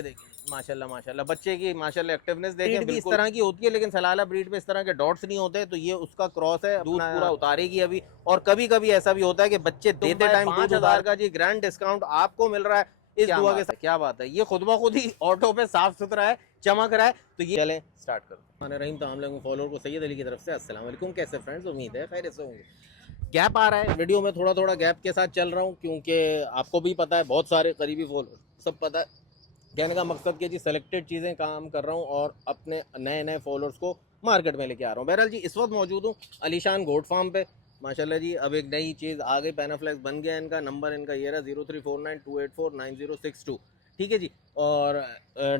ये देखिए माशाल्लाह माशाल्लाह, बच्चे की माशाल्लाह एक्टिवनेस देखें, भी इस तरह की होती है, लेकिन सलाला ब्रीड पे इस तरह के डॉट्स नहीं होते, तो ये उसका क्रॉस है, दूध पूरा उतारेगी अभी। और कभी कभी ऐसा भी होता है कि बच्चे देते टाइम 5,000 का जी ग्रैंड डिस्काउंट आपको मिल रहा है इस दुआ के साथ। क्या बात है, ये खुद ब खुद ही ऑटो पे साफ सुथरा है, चमक रहा है। तो ये चलें स्टार्ट करते हैं। रहीम तमाम लोगों फॉलोअर को सैयद अली की तरफ से अस्सलाम वालेकुम। कैसे फ्रेंड्स, उम्मीद है खैरियत से होंगे। गैप आ रहा है वीडियो में, थोड़ा थोड़ा गैप के साथ चल रहा हूँ, क्योंकि आपको भी पता है बहुत सारे करीबी फॉलोअर सब पता है। कहने का मकसद कि जी सेलेक्टेड चीज़ें काम कर रहा हूँ और अपने नए नए फॉलोअर्स को मार्केट में लेके आ रहा हूँ। बहरहाल जी इस वक्त मौजूद हूँ अलीशान गोट फार्म पे माशाल्लाह जी। अब एक नई चीज़ आ गई, पैनाफ्लेक्स बन गया इनका। नंबर इनका ये रहा 034928496062, ठीक है जी। और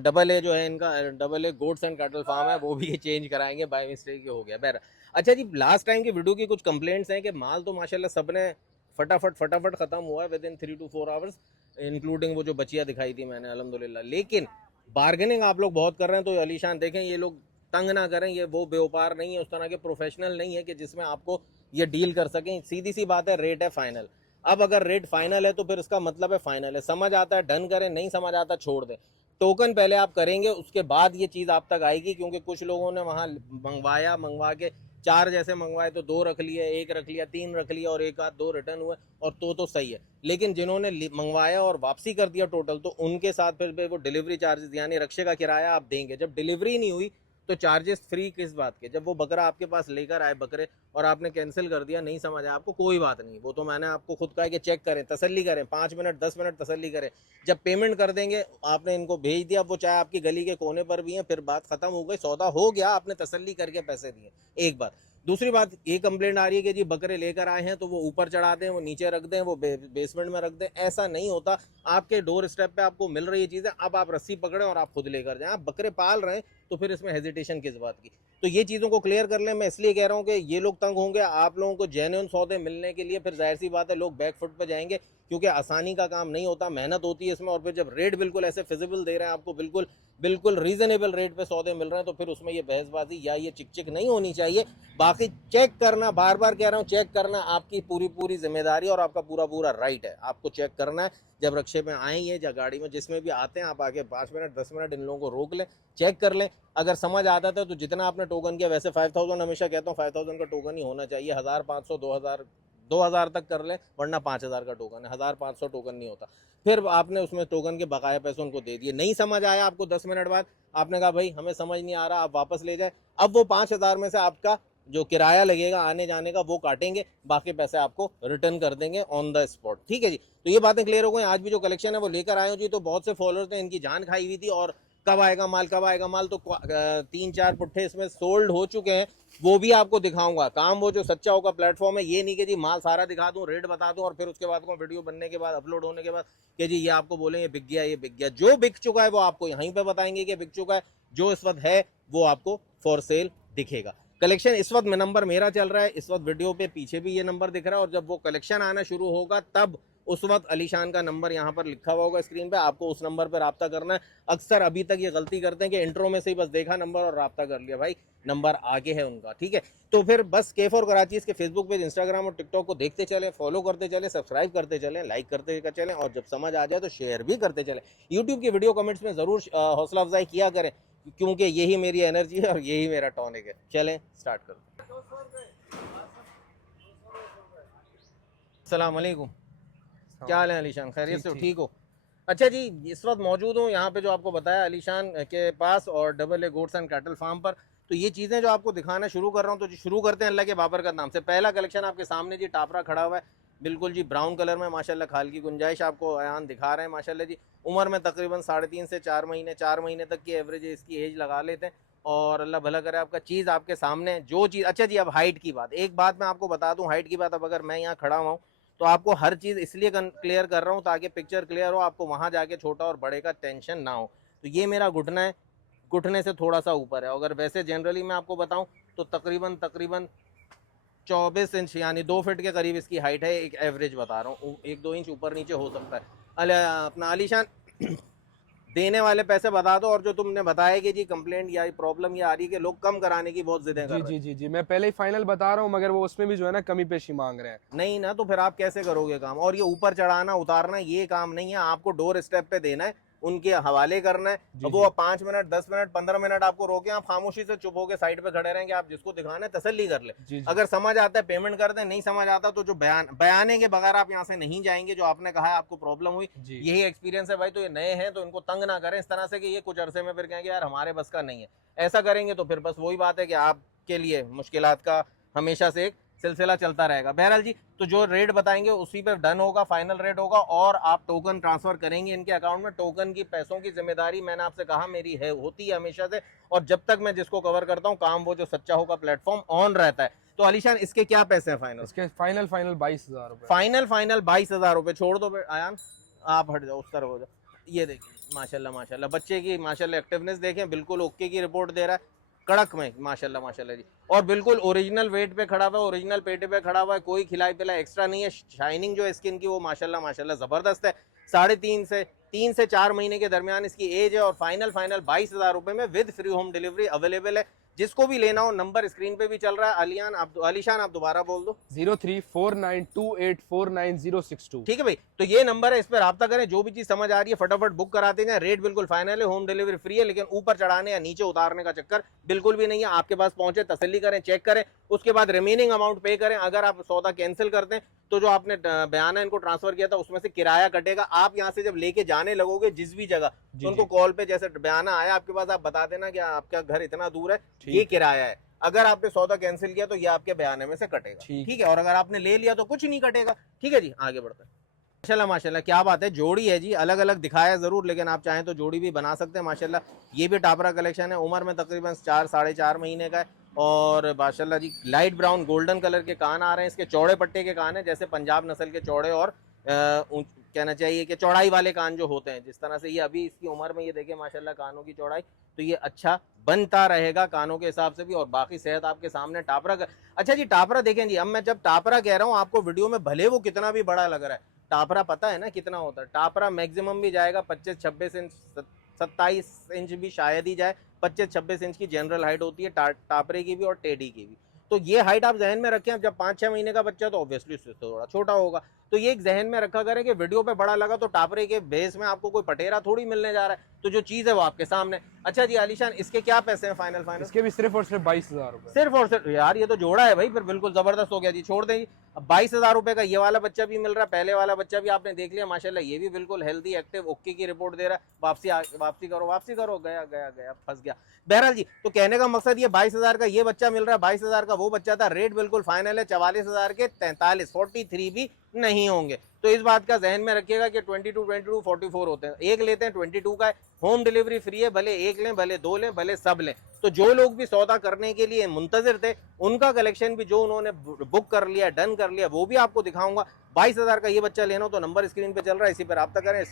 डबल ए जो है इनका, double A goats and cattle farm है, वो भी ये चेंज कराएंगे, बाय मिस्टेक हो गया। बहरहाल अच्छा जी, लास्ट टाइम की वीडियो की कुछ कंप्लेंट्स हैं कि माल तो माशाल्लाह सबने फटाफट ख़त्म हुआ है with in 3 to 4 hours, including वो जो बचिया दिखाई थी मैंने अल्हम्दुलिल्लाह। लेकिन बार्गेनिंग आप लोग बहुत कर रहे हैं, तो अलीशान देखें ये लोग तंग ना करें, ये वो व्यापार नहीं है, उस तरह के प्रोफेशनल नहीं है कि जिसमें आपको ये डील कर सकें। सीधी सी बात है, रेट है फाइनल। अब अगर रेट फाइनल है तो फिर इसका मतलब है फाइनल है, समझ आता है डन करें, नहीं समझ आता छोड़ दें। टोकन पहले आप करेंगे, उसके बाद ये चीज़ आप तक आएगी, क्योंकि कुछ लोगों ने वहाँ मंगवा के 4 जैसे मंगवाए तो 2 रख लिए, 1 रख लिया, 3 रख लिया और 1 आध 2 रिटर्न हुए, और तो सही है। लेकिन जिन्होंने मंगवाया और वापसी कर दिया टोटल, तो उनके साथ फिर वो डिलीवरी चार्जेस यानी रक्षे का किराया आप देंगे। जब डिलीवरी नहीं हुई तो चार्जेस फ्री किस बात के? जब वो बकरा आपके पास लेकर आए बकरे और आपने कैंसिल कर दिया, नहीं समझ आया आपको, कोई बात नहीं, वो तो मैंने आपको खुद कहा कि चेक करें, तसल्ली करें, 5 मिनट 10 मिनट तसल्ली करें। जब पेमेंट कर देंगे, आपने इनको भेज दिया, वो चाहे आपकी गली के कोने पर भी है, फिर बात खत्म हो गई, सौदा हो गया, आपने तसल्ली करके पैसे दिए। एक बात। दूसरी बात, ये कंप्लेंट आ रही है कि जी बकरे लेकर आए हैं तो वो ऊपर चढ़ा दें, वो नीचे रख दें, वो बेसमेंट में रख दें। ऐसा नहीं होता, आपके डोर स्टेप पे आपको मिल रही है चीज़ें, अब आप रस्सी पकड़ें और आप खुद लेकर जाएं। आप बकरे पाल रहे हैं तो फिर इसमें हेजिटेशन किस बात की? तो ये चीज़ों को क्लियर कर लें। मैं इसलिए कह रहा हूँ कि ये लोग तंग होंगे, आप लोगों को जेन्युइन सौदे मिलने के लिए फिर जाहिर सी बात है लोग बैक फुट पे जाएंगे, क्योंकि आसानी का काम नहीं होता, मेहनत होती है इसमें। और फिर जब रेट बिल्कुल ऐसे फिजिबल दे रहे हैं आपको, बिल्कुल बिल्कुल रीजनेबल रेट पे सौदे मिल रहे हैं, तो फिर उसमें ये बहसबाजी या ये चिक नहीं होनी चाहिए। बाकी चेक करना, बार बार कह रहा हूँ, चेक करना आपकी पूरी जिम्मेदारी और आपका पूरा राइट है, आपको चेक करना है। जब रक्षे में आएंगे या गाड़ी में जिसमें भी आते हैं, आप आगे 5 मिनट 10 मिनट इन लोगों को रोक लें, चेक कर लें। अगर समझ आता था तो जितना आपने टोकन किया, वैसे 5000 हमेशा कहता हूँ 5000 का टोकन ही होना चाहिए। 1500 2000 तक कर लें, वरना 5000 का टोकन है, 1500 टोकन नहीं होता। फिर आपने उसमें टोकन के बकाया पैसे उनको दे दिए। नहीं समझ आया आपको 10 मिनट बाद, आपने कहा भाई हमें समझ नहीं आ रहा, आप वापस ले जाए। अब वो 5000 में से आपका जो किराया लगेगा आने जाने का वो काटेंगे, बाकी पैसे आपको रिटर्न कर देंगे ऑन द स्पॉट, ठीक है जी। तो ये बातें क्लियर हो गई। आज भी जो कलेक्शन है वो लेकर आए हो जी, तो बहुत से फॉलोअर्स ने इनकी जान खाई हुई थी, और कब आएगा माल, कब आएगा माल, तो 3-4 पुट्ठे इसमें सोल्ड हो चुके हैं, वो भी आपको दिखाऊंगा। काम वो जो सच्चा होगा प्लेटफॉर्म है, ये नहीं कि जी माल सारा दिखा दूं, रेट बता दूं, और फिर उसके बाद को वीडियो बनने के बाद, अपलोड होने के बाद कि जी ये आपको बोलेंगे बिक गया, ये बिक गया। जो बिक चुका है वो आपको यहीं पे बताएंगे कि बिक चुका है, जो इस वक्त है वो आपको फॉर सेल दिखेगा। कलेक्शन इस वक्त में नंबर मेरा चल रहा है, इस वक्त वीडियो पे पीछे भी ये नंबर दिख रहा है, और जब वो कलेक्शन आना शुरू होगा तब उस वक्त अलीशान का नंबर यहाँ पर लिखा हुआ होगा स्क्रीन पे, आपको उस नंबर पर रब्ता करना है। अक्सर अभी तक ये गलती करते हैं कि इंट्रो में से ही बस देखा नंबर और रब्ता कर लिया, भाई नंबर आगे है उनका, ठीक है। तो फिर बस K4 कराची इसके फेसबुक पेज, इंस्टाग्राम और टिकटॉक को देखते चले, फॉलो करते चले, सब्सक्राइब करते चले, लाइक करते चले, और जब समझ आ जाए तो शेयर भी करते चले। यूट्यूब की वीडियो कमेंट्स में जरूर हौसला अफजाई किया करें, क्योंकि यही मेरी एनर्जी है और यही मेरा टॉनिक है। चलें स्टार्ट करो। अस्सलाम वालेकुम, क्या हाल है अलीशान, खैरियत से हो, ठीक हो? अच्छा जी, इस वक्त मौजूद हूँ यहाँ पे जो आपको बताया अलीशान के पास, और double A goats and cattle farm पर। तो ये चीज़ें जो आपको दिखाना शुरू कर रहा हूँ, तो शुरू करते हैं अल्लाह के बाबरकत नाम से। पहला कलेक्शन आपके सामने जी, टापरा खड़ा हुआ है बिल्कुल जी ब्राउन कलर में, माशाल्लाह खाल की गुंजाइश आपको अयान दिखा रहे हैं माशाल्लाह जी। उम्र में तकरीबन 3.5 से 4 महीने तक की एवरेज इसकी एज लगा लेते हैं, और अल्लाह भला करे आपका। चीज़ आपके सामने जो चीज़, अच्छा जी अब हाइट की बात, एक बात मैं आपको बता दूँ, हाइट की बात, अब अगर मैं यहाँ खड़ा हुआ हूँ तो आपको हर चीज़ इसलिए क्लियर कर रहा हूँ ताकि पिक्चर क्लियर हो, आपको वहाँ जाके छोटा और बड़े का टेंशन ना हो। तो ये मेरा घुटना है, घुटने से थोड़ा सा ऊपर है। अगर वैसे जनरली मैं आपको बताऊँ तो तकरीबन 24 इंच यानी 2 फीट के करीब इसकी हाइट है, एक एवरेज बता रहा हूँ, 1-2 इंच ऊपर नीचे हो सकता है। अपना आलीशान देने वाले पैसे बता दो, और जो तुमने बताया कि जी कंप्लेंट या प्रॉब्लम ये आ रही है कि लोग कम कराने की बहुत जिदें कर रहे हैं। जी मैं पहले ही फाइनल बता रहा हूँ, मगर वो उसमें भी जो है ना कमी पेशी मांग रहे हैं। नहीं ना, तो फिर आप कैसे करोगे काम? और ये ऊपर चढ़ाना उतारना ये काम नहीं है, आपको डोर स्टेप पे देना है, उनके हवाले करना है। अब वो 5 मिनट 10 मिनट 15 मिनट आपको रोके, आप खामोशी से चुप होकर साइड पे खड़े रहेंगे, आप जिसको दिखाना है तसल्ली कर ले। अगर समझ आता है पेमेंट कर दें, नहीं समझ आता तो जो बयाने के बगैर आप यहाँ से नहीं जाएंगे। जो आपने कहा है आपको प्रॉब्लम हुई, यही एक्सपीरियंस है भाई। तो ये नए हैं तो इनको तंग ना करें इस तरह से कि ये कुछ अरसे में फिर कहेंगे यार हमारे बस का नहीं है। ऐसा करेंगे तो फिर बस वही बात है कि आपके लिए मुश्किलात का हमेशा से एक सिलसिला चलता रहेगा। बहरहाल जी, तो जो रेट बताएंगे उसी पे डन होगा, फाइनल रेट होगा और आप टोकन ट्रांसफर करेंगे इनके अकाउंट में। टोकन की पैसों की जिम्मेदारी मैंने आपसे कहा मेरी है, होती है हमेशा से, और जब तक मैं जिसको कवर करता हूँ काम वो जो सच्चा होगा प्लेटफॉर्म ऑन रहता है। तो अलीशान इसके क्या पैसे हैं फाइनल? इसके फाइनल 22,000 रुपए। फाइनल 22,000 रुपए। छोड़ दो आयान, आप हट जाओ, उस तरफ हो जाओ। ये देखिए माशाल्लाह माशाल्लाह, बच्चे की माशाल्लाह एक्टिवनेस देखें, बिल्कुल ओके की रिपोर्ट दे रहा है, कड़क में माशाल्लाह माशाल्लाह जी। और बिल्कुल ओरिजिनल वेट पे खड़ा हुआ है, ओरिजिनल पेटे पे खड़ा हुआ है, कोई खिलाई पिलाई एक्स्ट्रा नहीं है। शाइनिंग जो है स्किन की वो माशाल्लाह माशाल्लाह जबरदस्त है। 3 से 4 महीने के दरमियान इसकी एज है और फाइनल 22,000 रुपए में with free home delivery available है। जिसको भी लेना हो नंबर स्क्रीन पे भी चल रहा है। अलीशान आप दोबारा बोल दो। 034928496062। ठीक है भाई, तो ये नंबर है, इस पर रब्ता करें। जो भी चीज समझ आ रही है फटाफट बुक कराते जाएं। रेट बिल्कुल फाइनल है, होम डिलीवरी फ्री है, लेकिन ऊपर चढ़ाने या नीचे उतारने का चक्कर बिल्कुल भी नहीं है। आपके पास पहुंचे, तसल्ली करें, चेक करें, उसके बाद रिमेनिंग अमाउंट पे करें। अगर आप सौदा कैंसिल करते हैं तो जो आपने बयाना इनको ट्रांसफर किया था उसमें से किराया कटेगा। आप यहाँ से जब लेके जाने लगोगे जिस भी जगह, तो उनको कॉल पे जैसे बयाना आया आपके पास, आप बता देना कि आपका घर इतना दूर है, ये किराया है। अगर आपने सौदा कैंसिल किया तो ये आपके बयाने में से कटेगा, ठीक है। और अगर आपने ले लिया तो कुछ नहीं कटेगा, ठीक है जी। आगे बढ़ते हैं। माशाल्लाह माशाल्लाह, क्या बात है। जोड़ी है जी, अलग अलग दिखाया जरूर, लेकिन आप चाहें तो जोड़ी भी बना सकते हैं माशाल्लाह। ये भी टापरा कलेक्शन है, उम्र में तकरीबन 4 साढ़े 4 महीने का है। और माशाल्लाह जी लाइट ब्राउन गोल्डन कलर के कान आ रहे हैं। इसके चौड़े पट्टे के कान है, जैसे पंजाब नस्ल के चौड़े और कहना चाहिए कि चौड़ाई वाले कान जो होते हैं, जिस तरह से ये अभी इसकी उम्र में ये देखें माशाल्लाह कानों की चौड़ाई, तो ये अच्छा बनता रहेगा कानों के हिसाब से भी। और बाकी सेहत आपके सामने। टापरा का अच्छा जी, टापरा देखें जी, अब मैं जब टापरा कह रहा हूँ आपको वीडियो में, भले वो कितना भी बड़ा लग रहा है, टापरा पता है ना कितना होता है। टापरा मैक्सिमम भी जाएगा 25-26 इंच, 27 इंच भी शायद ही जाए। 25-26 इंच की जनरल हाइट होती है टापरे की भी और टेडी की भी। तो ये हाइट आप जहन में रखें। अब जब 5-6 महीने का बच्चा तो ऑब्वियसली उससे थोड़ा छोटा होगा, तो ये एक जहन में रखा करें कि वीडियो पे बड़ा लगा तो टापरे के बेस में आपको कोई पटेरा थोड़ी मिलने जा रहा है, तो जो चीज है वो आपके सामने। अच्छा जी आलिशान, इसके क्या पैसे हैं फाइनल? इसके भी सिर्फ और सिर्फ 22,000 रुपए। सिर्फ और सिर्फ यार, ये तो जोड़ा है भाई, फिर बिल्कुल जबरदस्त हो गया जी। छोड़ दें जी। अब 22,000 रुपए का ये वाला बच्चा भी मिल रहा है, पहले वाला बच्चा भी आपने देख लिया माशाल्लाह, ये भी बिल्कुल हेल्दी एक्टिव ओके की रिपोर्ट दे रहा है। वापसी करो, गया फंस गया। बहरहाल जी, तो कहने का मकसद ये 22,000 का ये बच्चा मिल रहा है, 22,000 का वो बच्चा था। रेट बिल्कुल फाइनल है, 44,000 के 43 भी नहीं होंगे। तो इस बात का जहन में रखिएगा कि 22, 44 होते हैं, एक लेते हैं 22 का है, होम डिलीवरी फ्री है, भले एक लें, भले दो लें, भले सब लें। तो जो लोग भी सौदा करने के लिए मुंतजिर थे, उनका कलेक्शन भी जो उन्होंने बुक कर लिया, डन कर लिया, वो भी आपको दिखाऊंगा। 22,000 का ये बच्चा लेना हो तो नंबर स्क्रीन पे चल रहा है, इसी पर रब्ता करें।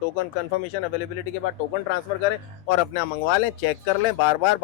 टोकन कंफर्मेशन अवेलेबिलिटी के बाद टोकन ट्रांसफर करें और अपने मंगवा लें, चेक कर लें। बार बार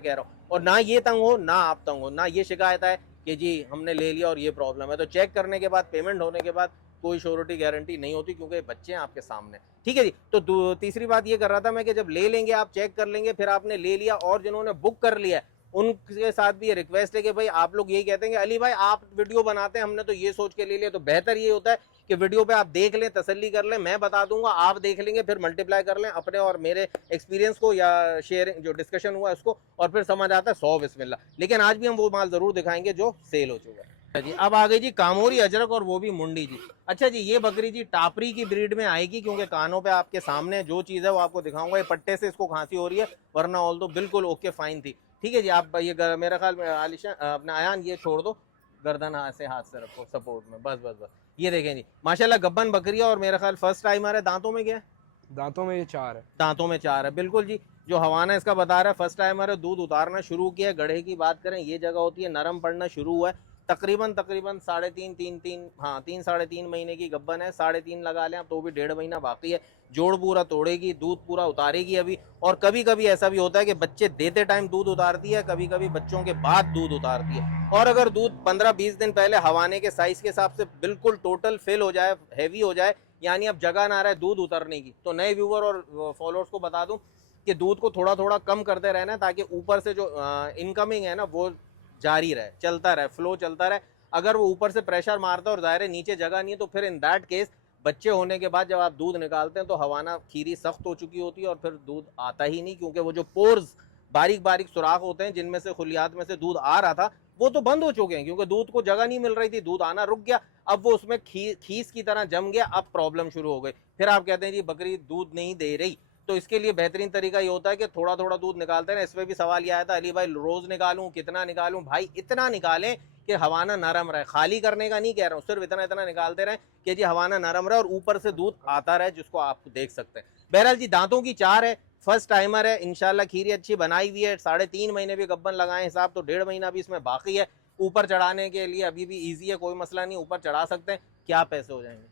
कह रहा हूँ। और ना ये तंग हो, ना आप तंग हो, ना ये शिकायत है कि जी हमने ले लिया और ये प्रॉब्लम है। तो चेक करने के बाद, पेमेंट होने के बाद कोई श्योरिटी गारंटी नहीं होती, क्योंकि बच्चे हैं आपके सामने, ठीक है जी। तो तीसरी बात ये कर रहा था मैं कि जब ले लेंगे आप चेक कर लेंगे, फिर आपने ले लिया और जिन्होंने बुक कर लिया उनके साथ भी ये रिक्वेस्ट है कि भाई आप लोग यही कहते हैं कि अली भाई आप वीडियो बनाते हैं, हमने तो ये सोच के ले लिया। तो बेहतर ये होता है कि वीडियो पे आप देख लें, तसल्ली कर लें, मैं बता दूंगा, आप देख लेंगे, फिर मल्टीप्लाई कर लें अपने और मेरे एक्सपीरियंस को या शेयरिंग जो डिस्कशन हुआ उसको, और फिर समझ आता है 100 बिस्मिल्लाह। लेकिन आज भी हम वो माल जरूर दिखाएंगे जो सेल हो चुका है जी। अब आ गई जी कामोरी अजरक, और वो भी मुंडी जी। अच्छा जी, ये बकरी जी टापरी की ब्रीड में आएगी, क्योंकि कानों पे आपके सामने जो चीज़ है वो आपको दिखाऊंगा। ये पट्टे से इसको खांसी हो रही है, वरना ऑल तो बिल्कुल ओके फाइन थी, ठीक है जी। आप ये मेरा ख्याल में आलिशा अपना आयान ये छोड़ दो, गर्दन हाथ से रखो सपोर्ट में, बस। ये देखें जी माशाल्लाह गब्बन बकरिया, और मेरा ख्याल फर्स्ट टाइमर है। दांतों में क्या है? दांतों में ये 4 है। दांतों में 4 है, बिल्कुल जी। जो हवाना इसका बता रहा है फर्स्ट टाइमर है, दूध उतारना शुरू किया। गढ़े की बात करें, ये जगह होती है नरम पड़ना शुरू हुआ है। तकरीबन 3 साढ़े 3 महीने की गब्बन है। 3.5 लगा लें आप तो भी 1.5 महीना बाकी है। जोड़ पूरा तोड़ेगी, दूध पूरा उतारेगी अभी। और कभी कभी ऐसा भी होता है कि बच्चे देते टाइम दूध उतारती है, कभी कभी बच्चों के बाद दूध उतारती है। और अगर दूध 15-20 दिन पहले हवाने के साइज के हिसाब से बिल्कुल टोटल फिल हो जाए, हैवी हो जाए, यानी अब जगह ना रहे दूध उतरने की, तो नए व्यूवर और फॉलोअर्स को बता दूं कि दूध को थोड़ा थोड़ा कम करते रहना है, ताकि ऊपर से जो इनकमिंग है ना वो जारी रहे, चलता रहे, फ्लो चलता रहे। अगर वो ऊपर से प्रेशर मारता है और ज़ाहिर है नीचे जगह नहीं है, तो फिर इन दैट केस बच्चे होने के बाद जब आप दूध निकालते हैं तो हवाना खीरी सख्त हो चुकी होती है और फिर दूध आता ही नहीं, क्योंकि वो जो पोर्स बारीक बारीक सुराख होते हैं जिनमें से खुलियात में से दूध आ रहा था वो तो बंद हो चुके हैं, क्योंकि दूध को जगह नहीं मिल रही थी, दूध आना रुक गया, अब वो उसमें खीस की तरह जम गया, अब प्रॉब्लम शुरू हो गई। फिर आप कहते हैं जी बकरी दूध नहीं दे रही, तो इसके लिए बेहतरीन तरीका ये होता है कि थोड़ा थोड़ा दूध निकालते हैं। इसमें भी सवाल ये आया था अली भाई रोज निकालूं, कितना निकालूं? भाई इतना निकालें कि हवाना नरम रहे, खाली करने का नहीं कह रहा हूँ, सिर्फ इतना इतना निकालते रहे कि जी हवाना नरम रहे और ऊपर से दूध आता रहे, जिसको आप देख सकते हैं। बहरहाल जी दांतों की 4 है, फर्स्ट टाइमर है, इंशाल्लाह खीरी अच्छी बनाई हुई है, 3.5 महीने भी गब्बन लगाए हिसाब तो 1.5 महीना भी इसमें बाकी है। ऊपर चढ़ाने के लिए अभी भी ईजी है, कोई मसला नहीं, ऊपर चढ़ा सकते हैं। क्या पैसे हो जाएंगे?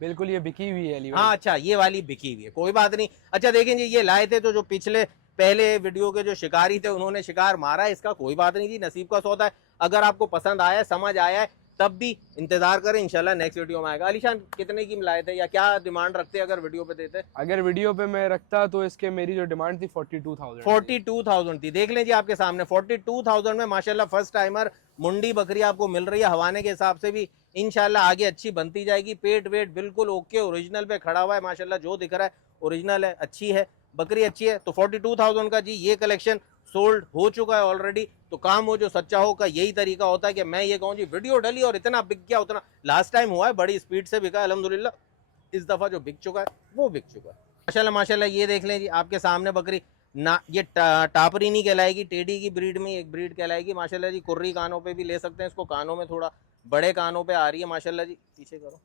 बिल्कुल ये बिकी हुई है अली भाई। हाँ अच्छा, ये वाली बिकी हुई है, कोई बात नहीं। अच्छा देखें जी, ये लाए थे तो जो पिछले पहले वीडियो के जो शिकारी थे उन्होंने शिकार मारा है, इसका कोई बात नहीं जी, नसीब का सौदा है। अगर आपको पसंद आया है, समझ आया है, तब भी इंतजार करें, इंशाल्लाह नेक्स्ट वीडियो में आएगा। अलीशान कितने की लाए थे या क्या डिमांड रखते अगर वीडियो पे देते? अगर वीडियो पे मैं रखता तो इसके मेरी जो डिमांड थी 42,000 42,000 थी। देख लें जी आपके सामने 42,000 में माशाल्लाह फर्स्ट टाइमर मुंडी बकरी आपको मिल रही है। हवाने के हिसाब से भी इंशाल्लाह आगे अच्छी बनती जाएगी। पेट वेट बिल्कुल ओके, ओरिजिनल पे खड़ा हुआ है माशाल्लाह, जो दिख रहा है ओरिजिनल है, अच्छी है बकरी, अच्छी है। तो 42,000 का जी ये कलेक्शन सोल्ड हो चुका है ऑलरेडी। तो काम हो जो सच्चा हो का यही तरीका होता है कि मैं ये कहूँ जी वीडियो डली और इतना बिक गया, उतना लास्ट टाइम हुआ है, बड़ी स्पीड से बिका अल्हम्दुलिल्लाह। इस दफ़ा जो बिक चुका है वो बिक चुका है माशाल्लाह माशाल्लाह। ये देख लें जी आपके सामने बकरी ना, ये टापरी नहीं कहलाएगी, टेडी की ब्रीड में एक ब्रीड कहलाएगी माशाल्लाह जी। कुर्री कानों पे भी ले सकते हैं इसको, कानों में थोड़ा बड़े कानों पे आ रही है माशाल्लाह जी। पीछे करो,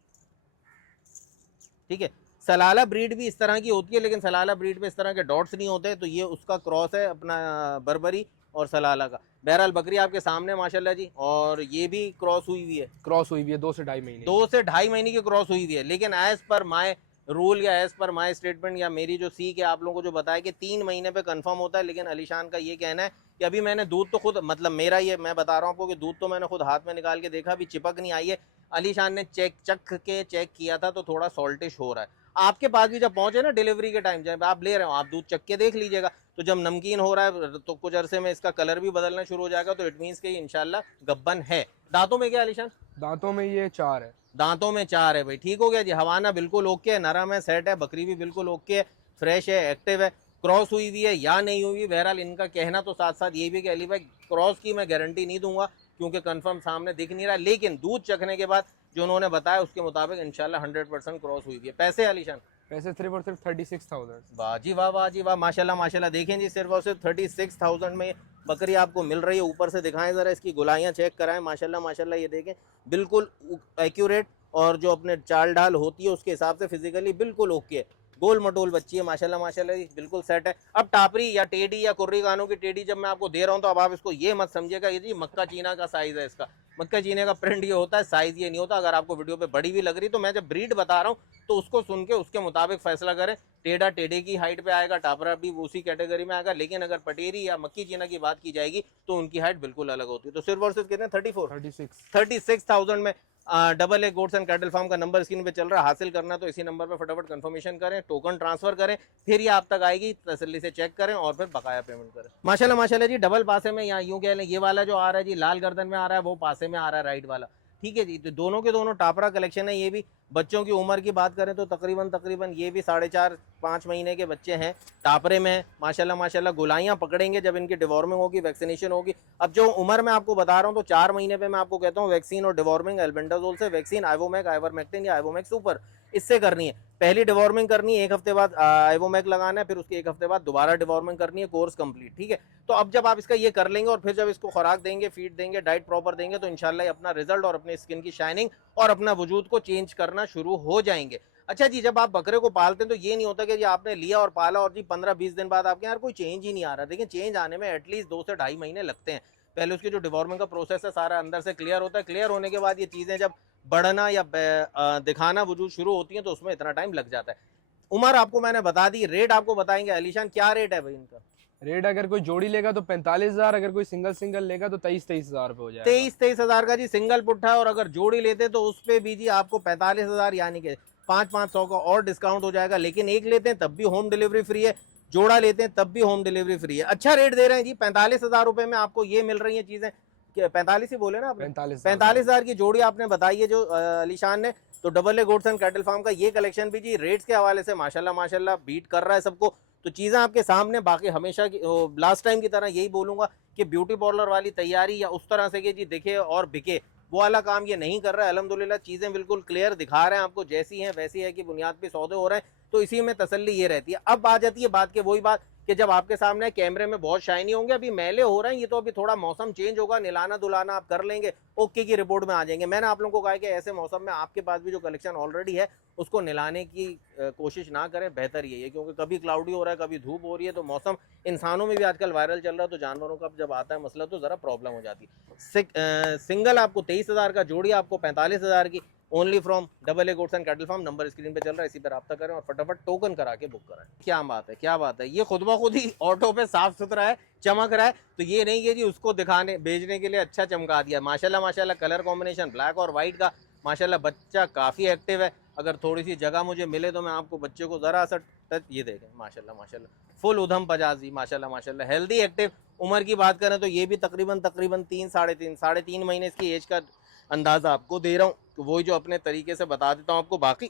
ठीक है। सलाला ब्रीड भी इस तरह की होती है, लेकिन सलाला ब्रीड पे इस तरह के डॉट्स नहीं होते, तो ये उसका क्रॉस है अपना बर्बरी और सलाला का। बहरहाल बकरी आपके सामने माशाल्लाह जी, और ये भी क्रॉस हुई हुई है, 2 से 2.5 महीने 2 से 2.5 महीने की क्रॉस हुई हुई है। लेकिन एज पर माय रूल या एज पर माय स्टेटमेंट या मेरी जो सीख है आप लोगों को जो बताया कि 3 महीने पे कंफर्म होता है। लेकिन अलीशान का ये कहना है कि अभी मैंने दूध तो खुद, मतलब मेरा ये मैं बता रहा हूँ आपको कि दूध तो मैंने खुद हाथ में निकाल के देखा, अभी चिपक नहीं आई है। अलीशान ने चेक किया था तो थोड़ा सॉल्टिश हो रहा है। आपके पास भी जब पहुंचे ना डिलीवरी के टाइम, जब आप ले रहे हो आप दूध चख के देख लीजिएगा, तो जब नमकीन हो रहा है तो कुछ अरसे में इसका कलर भी बदलना शुरू हो जाएगा, तो इट मीन्स कि इंशाल्लाह गब्बन है। दांतों में क्या अलीशान? दांतों में ये 4 है। दांतों में 4 है भाई, ठीक हो गया जी। हवाना बिल्कुल ओके है, नरम है, सेट है, बकरी भी बिल्कुल ओके है, फ्रेश है, एक्टिव है। क्रॉस हुई हुई है या नहीं हुई, बहरहाल इनका कहना तो साथ साथ ये भी कि अली भाई क्रॉस की मैं गारंटी नहीं दूंगा क्योंकि कंफर्म सामने दिख नहीं रहा, लेकिन दूध चखने के बाद जो उन्होंने बताया उसके मुताबिक इंशाल्लाह 100% क्रॉस हुई है। पैसे अलीशान? पैसे सिर्फ और सिर्फ 36,000। वाह जी वाह, वाह जी वाह, माशाल्लाह माशाल्लाह। देखें जी सिर्फ और सिर्फ 36,000 में बकरी आपको मिल रही है। ऊपर से दिखाएं ज़रा, इसकी गुलाइयाँ चेक कराएं माशाल्लाह माशाल्लाह। ये देखें बिल्कुल एक्यूरेट, और जो अपने चाल ढाल होती है उसके हिसाब से फिजिकली बिल्कुल ओके है, गोल मटोल बच्ची है माशाल्लाह माशाल्लाह, बिल्कुल सेट है। अब टापरी या टेडी या कुर्री कानों की टेडी जब मैं आपको दे रहा हूँ तो अब आप इसको ये मत समझिएगा ये जी मक्का चीना का साइज़ है इसका। मक्का चीने का प्रिंट ये होता है, साइज़ ये नहीं होता। अगर आपको वीडियो पे बड़ी भी लग रही तो मैं जब ब्रीड बता रहा हूँ तो उसको सुन के उसके मुताबिक फैसला करें। टेढ़ा टेढ़े की हाइट पे आएगा, टापरा भी उसी कैटेगरी में आएगा, लेकिन अगर पटेरी या मक्की चीना की बात की जाएगी तो उनकी हाइट बिल्कुल अलग होती है। तो सिर्फ और सिर्फ कितने 36,000 में double A goats and cattle farm का नंबर स्क्रीन पे चल रहा है। हासिल करना तो इसी नंबर पे फटाफट कंफर्मेशन करें, टोकन ट्रांसफर करें, फिर ये आप तक आएगी, तसल्ली से चेक करें और फिर बकाया पेमेंट करें। माशाल्लाह माशाल्लाह जी। डबल पासे में या यूं कह लें ये वाला जो आ रहा है जी लाल गर्दन में आ रहा है, वो पासे में आ रहा है राइट वाला, ठीक है जी। तो दोनों के दोनों टापरा कलेक्शन है। ये भी बच्चों की उम्र की बात करें तो तकरीबन ये भी 4.5-5 महीने के बच्चे हैं, टापरे में माशाल्लाह माशाल्लाह। गुलाइयाँ पकड़ेंगे जब इनकी डिवॉर्मिंग होगी, वैक्सीनेशन होगी। अब जो उम्र मैं आपको बता रहा हूँ तो 4 महीने पे मैं आपको कहता हूँ वैक्सीन और डिवॉर्मिंग एल्बेंडाजोल से वैक्सीन आइवोमैक, आइवरमेक्टिन या आइवोमैक सुपर, इससे करनी है। पहली डिवॉर्मिंग करनी है, 1 हफ्ते बाद आइवोमैक लगाना है, फिर उसके 1 हफ्ते बाद दोबारा डिवॉर्मिंग करनी है, कोर्स कंप्लीट, ठीक है। तो अब जब आप इसका ये कर लेंगे और फिर जब इसको खुराक देंगे, फीड देंगे, डाइट प्रॉपर देंगे, तो इंशाल्लाह अपना रिजल्ट और अपने स्किन की शाइनिंग और अपना वजूद को चेंज करना शुरू हो जाएंगे। अच्छा जी, जब आप बकरे को पालते हैं तो ये नहीं होता कि जी आपने लिया और पाला और जी 15-20 दिन बाद आपके यार कोई चेंज ही नहीं आ रहा। देखिए चेंज आने में एटलीस्ट 2 से 2.5 महीने लगते हैं। पहले उसकी जो डिवॉर्मिंग का प्रोसेस है सारा अंदर से क्लियर होता है, क्लियर होने के बाद ये चीज़ें जब बढ़ना या दिखाना वजूद शुरू होती हैं तो उसमें इतना टाइम लग जाता है। उम्र आपको मैंने बता दी, रेट आपको बताएंगे अलीशान, क्या रेट है भाई इनका? रेट अगर कोई जोड़ी लेगा तो 45,000, अगर कोई सिंगल लेगा तो 23,000 पे हो जाएगा। 23,000 का जी सिंगल पुट्ठा है, और अगर जोड़ी लेते तो उस पे भी जी आपको 45,000 यानी कि 500 का और डिस्काउंट हो जाएगा। लेकिन एक लेते हैं तब भी होम डिलीवरी फ्री है, जोड़ा लेते हैं तब भी होम डिलीवरी फ्री है। अच्छा रेट दे रहे हैं जी, 45,000 रुपए में आपको ये मिल रही है चीजें, 45 ही बोले ना आपने? 45,000 की जोड़ी आपने बताई है जो अलीशान ने। तो double A goats and cattle farm का ये कलेक्शन भी जी रेट्स के हवाले से माशाल्लाह माशाल्लाह बीट कर रहा है सबको। तो चीज़ें आपके सामने, बाकी हमेशा की लास्ट टाइम की तरह यही बोलूंगा कि ब्यूटी पार्लर वाली तैयारी या उस तरह से कि जी दिखे और बिके, वो वाला काम ये नहीं कर रहा है। अल्हम्दुलिल्लाह चीज़ें बिल्कुल क्लियर दिखा रहे हैं आपको, जैसी हैं वैसी है कि बुनियाद पे सौदे हो रहे हैं, तो इसी में तसल्ली ये रहती है। अब आ जाती है बात के वही बात कि जब आपके सामने कैमरे में बहुत शाइनी होंगे, अभी मैले हो रहे हैं, ये तो अभी थोड़ा मौसम चेंज होगा, निलाना दुलाना आप कर लेंगे, ओके की रिपोर्ट में आ जाएंगे। मैंने आप लोगों को कहा कि ऐसे मौसम में आपके पास भी जो कलेक्शन ऑलरेडी है उसको निलाने की कोशिश ना करें, बेहतर यही है, क्योंकि कभी क्लाउडी हो रहा है, कभी धूप हो रही है, तो मौसम इंसानों में भी आजकल वायरल चल रहा है, तो जानवरों का जब आता है मसला तो ज़रा प्रॉब्लम हो जाती है। सिंगल आपको 23,000 का, जोड़ी आपको 45,000 की, only from double A goats and cattle farm. Number screen पे चल रहा है, इसी पर रब्ता करें और फटाफट टोकन करा के बुक कराएं। क्या बात है, क्या बात है। ये खुद ब खुद ही ऑटो पे साफ सुथरा है, चमक रहा है, तो ये नहीं है जी उसको दिखाने भेजने के लिए अच्छा चमका दिया। माशाल्लाह माशाल्लाह कलर कॉम्बिनेशन ब्लैक और वाइट का, माशाल्लाह बच्चा काफ़ी एक्टिव है। अगर थोड़ी सी जगह मुझे मिले तो मैं आपको बच्चे को ज़रा सा टच, ये देखें माशाल्लाह माशाल्लाह फुल उधम पजाजी, माशाल्लाह माशाल्लाह हेल्दी एक्टिव। उम्र की बात करें तो ये भी तकरीबन 3 साढ़े 3 महीने इसकी एज का अंदाज़ा आपको दे रहा हूँ, तो वही जो अपने तरीके से बता देता हूँ आपको, बाकी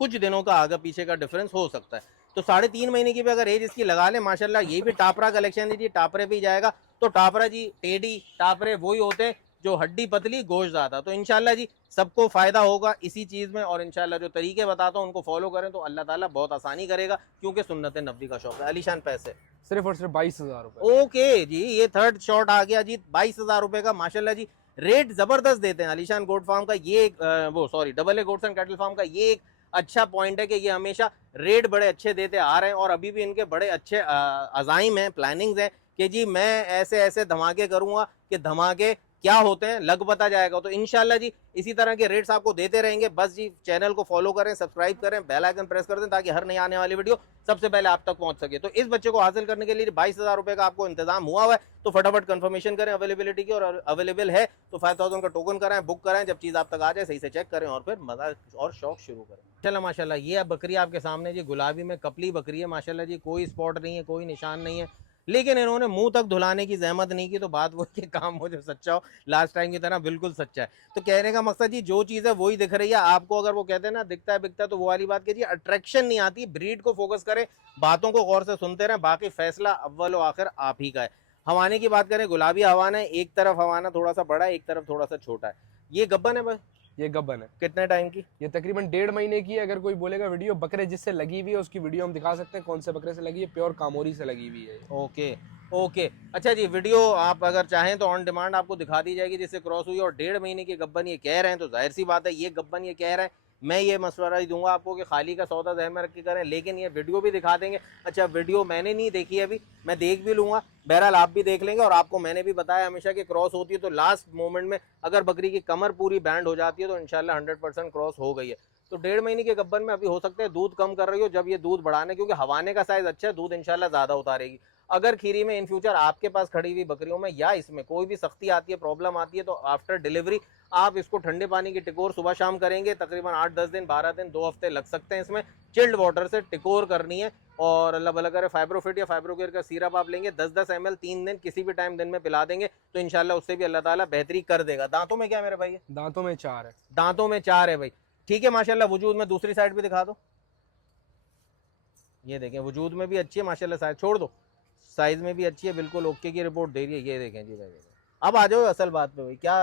कुछ दिनों का आगे पीछे का डिफरेंस हो सकता है। तो 3.5 महीने की भी अगर एज इसकी लगा ले माशाल्लाह, ये भी टापरा कलेक्शन है जी, टापरे पे जाएगा। तो टापरा जी टेडी टापरे वही होते हैं जो हड्डी पतली गोश्त ज़्यादा। तो इंशाल्लाह जी सबको फ़ायदा होगा इसी चीज़ में, और इंशाल्लाह जो तरीके बताता हूँ उनको फॉलो करें तो अल्लाह ताला बहुत आसानी करेगा, क्योंकि सुन्नत नबी का शौक है। अलीशान पैसे सिर्फ और सिर्फ 22,000 रुपए। ओके जी, ये थर्ड शॉट आ गया जी 22,000 रुपए का। माशाल्लाह जी रेट जबरदस्त देते हैं अलीशान गोट फार्म का। ये एक double A goats and cattle farm का ये एक अच्छा पॉइंट है कि ये हमेशा रेट बड़े अच्छे देते आ रहे हैं, और अभी भी इनके बड़े अच्छे अज़ाइम हैं, प्लानिंग्स हैं कि जी मैं ऐसे ऐसे धमाके करूंगा कि धमाके क्या होते हैं लग पता जाएगा। तो इंशाल्लाह जी इसी तरह के रेट्स आपको देते रहेंगे। बस जी चैनल को फॉलो करें, सब्सक्राइब करें, बेल आइकन प्रेस कर दें, ताकि हर नई आने वाली वीडियो सबसे पहले आप तक पहुंच सके। तो इस बच्चे को हासिल करने के लिए 22,000 रुपए का आपको इंतजाम हुआ है, तो फटाफट कंफर्मेशन करें अवेलेबिलिटी की, और अवेलेबल है तो 5,000 का टोकन कराएं, बुक कराएं। जब चीज़ आप तक आ जाए सही से चेक करें और फिर मजा और शौक शुरू करें। चलो माशाल्लाह ये बकरी आपके सामने जी, गुलाबी में कपली बकरी है माशाल्लाह जी, कोई स्पॉट नहीं है, कोई निशान नहीं है, लेकिन इन्होंने मुंह तक धुलाने की जहमत नहीं की। तो बात वो कि काम मुझे सच्चा हो, लास्ट टाइम की तरह बिल्कुल सच्चा है। तो कहने का मकसद जी जो चीज़ है वही दिख रही है आपको। अगर वो कहते हैं ना दिखता है बिकता है, तो वो वाली बात कीजिए, अट्रैक्शन नहीं आती। ब्रीड को फोकस करें, बातों को गौर से सुनते रहें, बाकी फैसला अव्वल व आखिर आप ही का है। हवाने की बात करें, गुलाबी हवाना है, एक तरफ हवाना थोड़ा सा बड़ा है, एक तरफ थोड़ा सा छोटा है। ये गब्बन है बस, ये गब्बन है। कितने टाइम की? ये तकरीबन 1.5 महीने की है। अगर कोई बोलेगा वीडियो बकरे जिससे लगी हुई है उसकी वीडियो हम दिखा सकते हैं, कौन से बकरे से लगी है, प्योर कामोरी से लगी हुई है। ओके ओके, अच्छा जी वीडियो आप अगर चाहें तो ऑन डिमांड आपको दिखा दी जाएगी जिससे क्रॉस हुई, और 1.5 महीने की गब्बन ये कह रहे हैं, तो जाहिर सी बात है ये गब्बन ये कह रहे हैं, मैं ये मशवरा ही दूंगा आपको कि खाली का सौदा ज़हन में रख के करें, लेकिन ये वीडियो भी दिखा देंगे। अच्छा वीडियो मैंने नहीं देखी है अभी, मैं देख भी लूँगा, बहरहाल आप भी देख लेंगे। और आपको मैंने भी बताया हमेशा कि क्रॉस होती है तो लास्ट मोमेंट में अगर बकरी की कमर पूरी बैंड हो जाती है तो इंशाल्लाह 100% क्रॉस हो गई है। तो 1.5 महीने के गब्बन में अभी हो सकता है दूध कम कर रही हो, जब ये दूध बढ़ाने, क्योंकि हवाने का साइज अच्छा है, दूध इंशाल्लाह ज़्यादा उतारेगी। अगर खीरी में इन फ्यूचर आपके पास खड़ी हुई बकरियों में या इसमें कोई भी सख्ती आती है, प्रॉब्लम आती है, तो आफ्टर डिलीवरी आप इसको ठंडे पानी की टिकोर सुबह शाम करेंगे, तकरीबन 8-10 दिन 12 दिन 2 हफ्ते लग सकते हैं इसमें। चिल्ड वाटर से टिकोर करनी है, और अल्लाह भला करे फाइब्रोफिट या फाइब्रोकेयर का सिरप आप लेंगे 10-10 ml 3 दिन किसी भी टाइम दिन में पिला देंगे, तो इंशाल्लाह उससे भी अल्लाह ताला बेहतरी कर देगा। दांतों में क्या मेरे भाई? दांतों में 4 है। दांतों में 4 है भाई, ठीक है माशाल्लाह। वजूद में दूसरी साइड भी दिखा दो, ये देखें वजूद में भी अच्छी है माशाल्लाह, साइज छोड़ दो, साइज में भी अच्छी है, बिल्कुल ओके की रिपोर्ट दे रही है। ये देखें जी भाई, अब आ जाओ असल बात पे भाई, क्या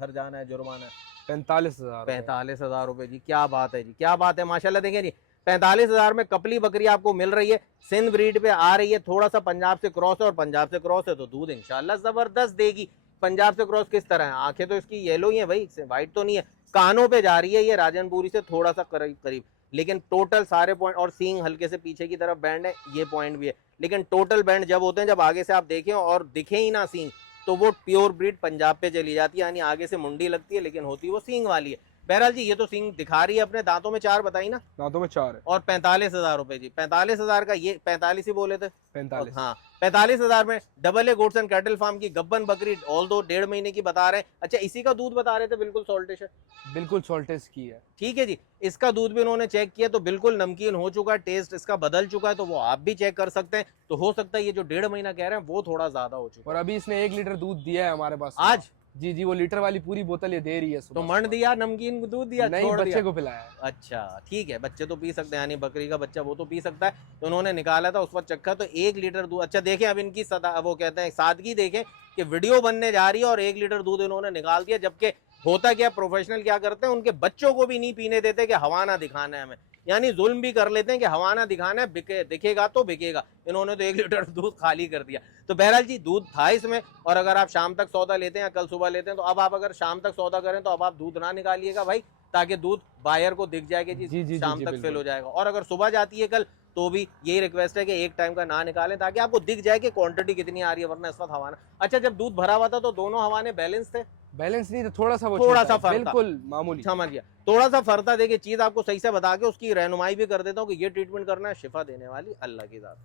हर्जाना है, जुर्माना है? 45,000। 45,000 रुपए जी, क्या बात है जी, क्या बात है माशाल्लाह। देखें जी 45,000 में कपली बकरी आपको मिल रही है, सिंध ब्रीड पे आ रही है, थोड़ा सा पंजाब से क्रॉस है, और पंजाब से क्रॉस है तो दूध इंशाल्लाह जबरदस्त देगी। पंजाब से क्रॉस किस तरह है? आंखें तो इसकी येलो ही है भाई, व्हाइट तो नहीं है। कानों पे जा रही है ये राजनपुरी से थोड़ा सा करीब करीब, लेकिन टोटल सारे पॉइंट, और सींग हल्के से पीछे की तरफ बैंड है, ये पॉइंट भी है, लेकिन टोटल बैंड जब होते हैं, जब आगे से आप देखें और दिखे ही ना सींग, तो वो प्योर ब्रीड पंजाब पे चली जाती है, यानी आगे से मुंडी लगती है लेकिन होती वो सींग वाली है। बहरहाल जी ये तो सिंग दिखा रही है अपने, दांतों में 4 बताई ना, दांतों में 4 है। और 45,000 रुपए जी, 45,000 का ये, 45 ही बोले थे 45। हाँ 45,000 में double A goats and cattle farm की गब्बन बकरी, ऑल दो 1.5 महीने की बता रहे हैं। अच्छा इसी का दूध बता रहे थे बिल्कुल सॉल्टिश है, बिल्कुल सॉल्टेज की है। ठीक है जी। इसका दूध भी उन्होंने चेक किया तो बिल्कुल नमकीन हो चुका है, टेस्ट इसका बदल चुका है, तो वो आप भी चेक कर सकते हैं। तो हो सकता है ये जो 1.5 महीना कह रहे हैं वो थोड़ा ज्यादा हो चुका और अभी इसने 1 लीटर दूध दिया है हमारे पास आज। जी जी, वो लीटर वाली पूरी बोतल ये दे रही है तो सुबह। मंड दिया, नमकीन दूध दिया, नहीं, छोड़ बच्चे दिया को पिलाया है। अच्छा ठीक है, बच्चे तो पी सकते हैं, यानी बकरी का बच्चा वो तो पी सकता है। तो उन्होंने निकाला था उस वक्त चक्का, तो 1 लीटर दूध। अच्छा देखें अब इनकी वो कहते हैं सादगी देखें कि वीडियो बनने जा रही है और 1 लीटर दूध इन्होंने निकाल दिया। जबकि होता क्या, प्रोफेशनल क्या करते हैं, उनके बच्चों को भी नहीं पीने देते कि हवा ना दिखाना है हमें, यानी जुल्म भी कर लेते हैं कि हवा ना दिखाना है, दिखेगा तो बिकेगा। इन्होंने तो 1 लीटर दूध खाली कर दिया। तो बहरहाल जी दूध था इसमें, और अगर आप शाम तक सौदा लेते हैं या कल सुबह लेते हैं, तो अब आप अगर शाम तक सौदा करें तो अब आप दूध ना निकालिएगा भाई, ताकि दूध बायर को दिख जाएगा जी शाम तक फिल हो जाएगा। और अगर सुबह जाती है कल तो भी यही रिक्वेस्ट है कि एक टाइम का ना निकालें, ताकि आपको दिख जाए कि क्वांटिटी कितनी आ रही है, वरना इस वक्त हवा ना। अच्छा जब दूध भरा हुआ था तो दोनों हवाने बैलेंस थे, बैलेंस नहीं था, थोड़ा सा वो थोड़ा छोटा सा है, फर्क था। बिल्कुल मामूली। समझ गया, थोड़ा सा फर्क था। देखिए चीज आपको सही से बता के उसकी रहनुमाई भी कर देता हूँ कि ये ट्रीटमेंट करना है, शिफा देने वाली अल्लाह की जात।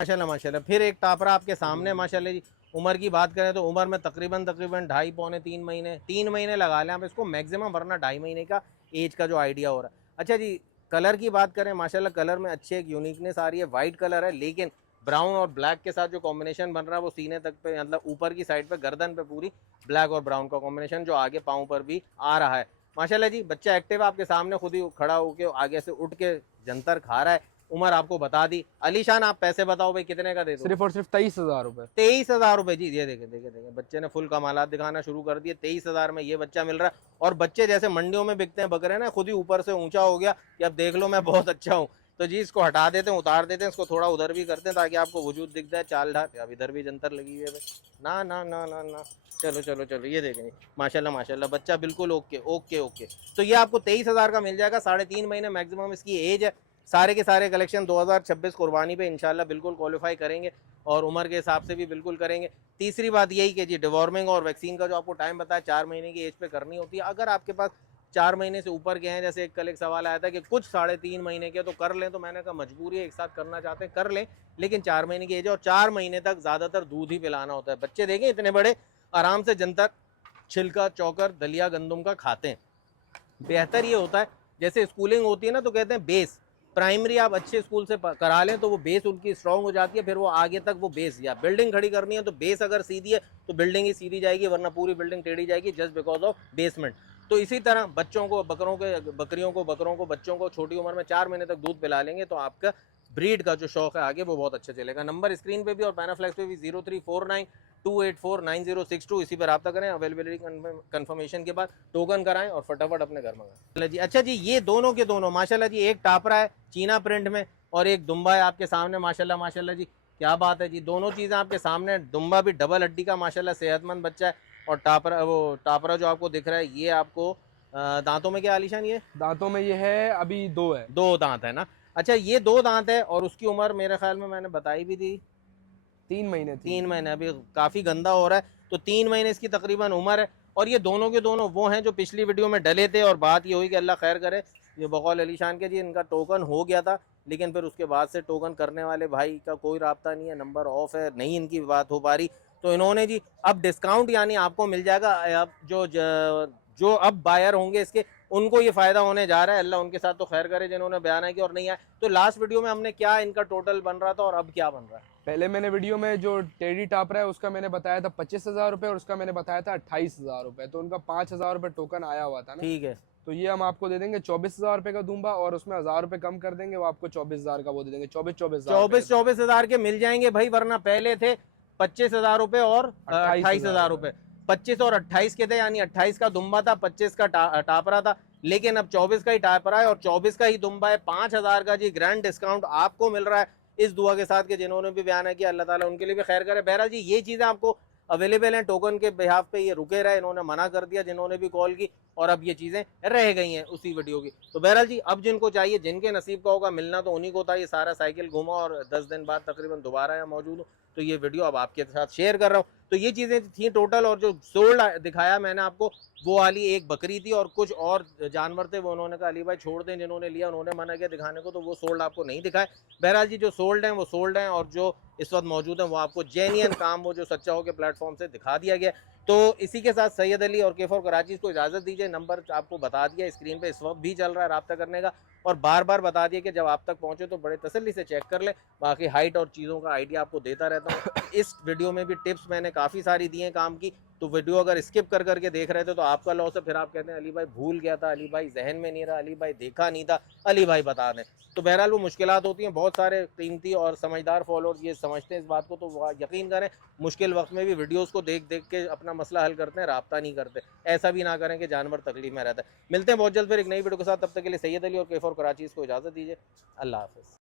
माशाल्लाह माशाल्लाह। फिर एक टापरा आपके सामने माशाल्लाह जी। उम्र की बात करें तो उम्र में तकरीबन 2.5 पौने 3 महीने, 3 महीने लगा लें आप इसको मैक्सिमम, वरना 2.5 महीने का एज का जो आइडिया हो रहा है। अच्छा जी कलर की बात करें, माशाल्लाह कलर में अच्छी एक यूनिकनेस आ रही है, वाइट कलर है, लेकिन ब्राउन और ब्लैक के साथ जो कॉम्बिनेशन बन रहा है वो सीने तक पे, मतलब ऊपर की साइड पे गर्दन पे पूरी ब्लैक और ब्राउन का कॉम्बिनेशन जो आगे पाँव पर भी आ रहा है। माशाल्लाह जी बच्चा एक्टिव आपके सामने खुद ही खड़ा होके आगे से उठ के जंतर खा रहा है। उम्र आपको बता दी। अलीशान आप पैसे बताओ भाई कितने का दे दो? सिर्फ और सिर्फ 23,000 रुपए। 23,000 रुपए जी। ये देखे देखे देखे बच्चे ने फुल कमालात दिखाना शुरू कर दिए। 23,000 में ये बच्चा मिल रहा है। और बच्चे जैसे मंडियों में बिकते हैं बकरे ना, खुद ही ऊपर से ऊंचा हो गया कि अब देख लो मैं बहुत अच्छा हूँ। तो जी इसको हटा देते हैं, उतार देते हैं, इसको थोड़ा उधर भी करते हैं ताकि आपको वजूद दिख जाए, चाल ढाल। अब इधर भी जंतर लगी हुई है भाई, ना ना ना ना ना। चलो चलो चलो, ये देखें माशाल्लाह माशाल्लाह, बच्चा बिल्कुल ओके ओके ओके। तो ये आपको 23,000 का मिल जाएगा। 3.5 महीने मैक्सिमम इसकी एज है। सारे के सारे कलेक्शन 2026 कुर्बानी पे इंशाल्लाह बिल्कुल क्वालिफाई करेंगे, और उम्र के हिसाब से भी बिल्कुल करेंगे। तीसरी बात यही कि जी डिवॉर्मिंग और वैक्सीन का जो आपको टाइम बताया 4 महीने की एज पे करनी होती है। अगर आपके पास 4 महीने से ऊपर के हैं, जैसे एक कल एक सवाल आया था कि कुछ 3.5 महीने के तो कर लें, तो मैंने कहा मजबूरी है, एक साथ करना चाहते हैं कर लें, लेकिन 4 महीने की एज है और 4 महीने तक ज़्यादातर दूध ही पिलाना होता है। बच्चे देखें इतने बड़े आराम से जंतर छिलका चौकर दलिया गंदम का खाते हैं। बेहतर ये होता है जैसे स्कूलिंग होती है ना, तो कहते हैं बेस प्राइमरी आप अच्छे स्कूल से करा लें तो वो बेस उनकी स्ट्रांग हो जाती है, फिर वो आगे तक वो बेस, या बिल्डिंग खड़ी करनी है तो बेस अगर सीधी है तो बिल्डिंग ही सीधी जाएगी, वरना पूरी बिल्डिंग टेढ़ी जाएगी जस्ट बिकॉज ऑफ बेसमेंट। तो इसी तरह बच्चों को बकरियों को बच्चों को छोटी उम्र में 4 महीने तक दूध पिला लेंगे तो आपका ब्रीड का जो शौक है आगे वो बहुत अच्छा चलेगा। नंबर स्क्रीन पे भी और पैनाफ्लेक्स पे भी 034928496062, इसी पर रब्ता करें। अवेलेबिलिटी कंफर्मेशन के बाद टोकन कराएं और फटाफट अपने घर मंगाएं जी। अच्छा जी ये दोनों के दोनों माशाल्लाह जी, एक टापरा है चीना प्रिंट में और एक दुम्बा है आपके सामने माशाल्लाह माशाल्लाह जी, क्या बात है जी। दोनों चीज़ें आपके सामने, दुम्बा भी डबल हड्डी का माशाल्लाह सेहतमंद बच्चा है, और टापरा जो आपको दिख रहा है ये आपको दांतों में क्या आलिशान, ये दांतों में ये है अभी 2 है, 2 दांत है ना। अच्छा ये 2 दांत है, और उसकी उम्र मेरे ख्याल में मैंने बताई भी थी 3 महीने थी। 3 महीने, अभी काफ़ी गंदा हो रहा है, तो 3 महीने इसकी तकरीबन उम्र है। और ये दोनों के दोनों वो हैं जो पिछली वीडियो में डले थे, और बात ये हुई कि अल्लाह खैर करे, ये बकौल अलीशान के जी इनका टोकन हो गया था, लेकिन फिर उसके बाद से टोकन करने वाले भाई का कोई राब्ता नहीं है, नंबर ऑफ है, नहीं इनकी बात हो पा रही। तो इन्होंने जी अब डिस्काउंट यानी आपको मिल जाएगा। अब जो अब बायर होंगे इसके, उनको ये फ़ायदा होने जा रहा है, अल्लाह उनके साथ तो खैर करे जिन्होंने बयान किया और नहीं आया। तो लास्ट वीडियो में हमने क्या इनका टोटल बन रहा था और अब क्या बन रहा है? पहले मैंने वीडियो में जो टेडी टापरा है उसका मैंने बताया था 25,000 रुपए, और उसका मैंने बताया था 28,000 रुपए, तो उनका 5,000 रुपए टोकन आया हुआ था ना। ठीक है, तो ये हम आपको दे देंगे 24,000 रुपए का दूंबा, और उसमें 1,000 रुपए कम कर देंगे, वो आपको 24,000 का वो दे देंगे। 24,000 के मिल जाएंगे भाई, वरना पहले थे 25,000 रुपए और 28,000 रुपए। 25 और 28 के थे, यानी 28 का दुम्बा था, 25 का टापरा था, लेकिन अब 24 का ही टापरा है और 24 का ही दुम्बा है। 5,000 का जी ग्रैंड डिस्काउंट आपको मिल रहा है, इस दुआ के साथ कि जिन्होंने भी बयान किया अल्लाह ताला उनके लिए भी खैर करे। बहरहाल जी ये चीज़ें आपको अवेलेबल हैं, टोकन के बिहाफ पे ये रुके रहे, इन्होंने मना कर दिया जिन्होंने भी कॉल की, और अब ये चीज़ें रह गई हैं उसी वीडियो की। तो बहरहाल जी अब जिनको चाहिए, जिनके नसीब का होगा मिलना तो उन्हीं को था। ये सारा साइकिल घूमा और 10 दिन बाद तकरीबन दोबारा यहाँ मौजूद हूँ, तो ये वीडियो अब आपके साथ शेयर कर रहा हूँ। तो ये चीज़ें थी टोटल। और जो सोल्ड दिखाया मैंने आपको, वो वाली एक बकरी थी और कुछ और जानवर थे, वो उन्होंने कहा अली भाई छोड़ दें, जिन्होंने लिया उन्होंने मना किया दिखाने को, तो वो सोल्ड आपको नहीं दिखाए। बहरहाल जी जो सोल्ड हैं वो सोल्ड हैं, और जो इस वक्त मौजूद हैं वो आपको जेन्युइन काम वो जो सच्चा हो के प्लेटफॉर्म से दिखा दिया गया। तो इसी के साथ सैयद अली और K4 कराची को इजाज़त दीजिए। नंबर आपको बता दिया स्क्रीन पे इस वक्त भी चल रहा है रब्ता करने का, और बार बार बता दिया कि जब आप तक पहुंचे तो बड़े तसल्ली से चेक कर लें। बाकी हाइट और चीज़ों का आइडिया आपको देता रहता हूँ। इस वीडियो में भी टिप्स मैंने काफ़ी सारी दी हैं काम की, तो वीडियो अगर स्किप कर करके देख रहे थे तो आपका लॉस है। फिर आप कहते हैं अली भाई भूल गया था, अली भाई जहन में नहीं रहा, अली भाई देखा नहीं था, अली भाई बता दें। तो बहरहाल वो मुश्किलात होती हैं। बहुत सारे कीमती और समझदार फॉलोअर्स ये समझते हैं इस बात को, तो वो यकीन करें मुश्किल वक्त में भी वीडियोस को देख देख के अपना मसला हल करते हैं, राब्ता नहीं करते। ऐसा भी ना करें कि जानवर तकलीफ में रहता है। मिलते हैं बहुत जल्द फिर एक नई वीडियो के साथ, तब तक के लिए सैयद अली और K4 कराची को इजाज़त दीजिए। अल्लाह हाफ़िज़।